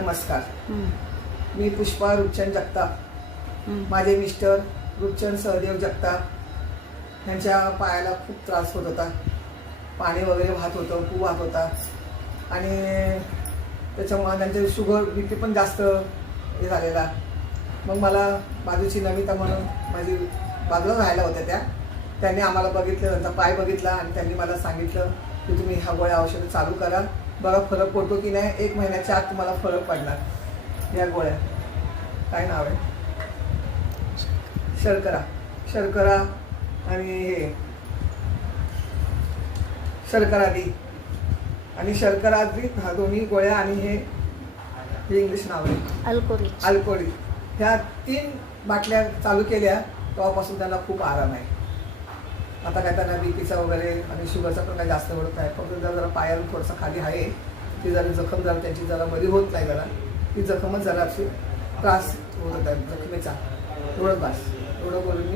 नमस्कार. मी पुष्पा रुपचंद जगताप. माझे मिस्टर रुपचंद सहदेव जगताप. यांच्या पायाला खूप त्रास होत होता. पाणी वगैरे वाहत होतं खूप वाहत होता. आणि त्याच्यामुळे त्यांचे शुगर बी पी पण जास्त हे झालेला. मग मला बाजूची नमिता म्हणून माझी बाजूला राहायला होत्या त्या. त्यांनी आम्हाला बघितलं त्यांचा पाय बघितला आणि त्यांनी मला सांगितलं की तुम्ही ह्या गोळ्या औषधं चालू करा. बघा फरक पडतो की नाही एक महिन्याच्या आत तुम्हाला फरक पडणार. या गोळ्या. काय नाव आहे? शर्करा. शर्करा आणि हे. शर्करादी. आणि शर्करादी हा दोन्ही गोळ्या आणि हे इंग्लिश नाव आहे. अल्कोहोलिक अल्कोहोली ह्या तीन बाटल्या चालू केल्या तेव्हापासून त्यांना खूप आराम आहे. आता काय त्यांना बीपीचा वगैरे आणि शुगरचा पण काही जास्त होत नाही फक्त जरा जरा पायावर थोडंसं खाली आहे. ती जरा जखम जरा त्यांची जरा बरी होत नाही जरा. ती जखमच जरा अशी त्रास होत होता जखमेचा. एवढं बस एवढं बोलून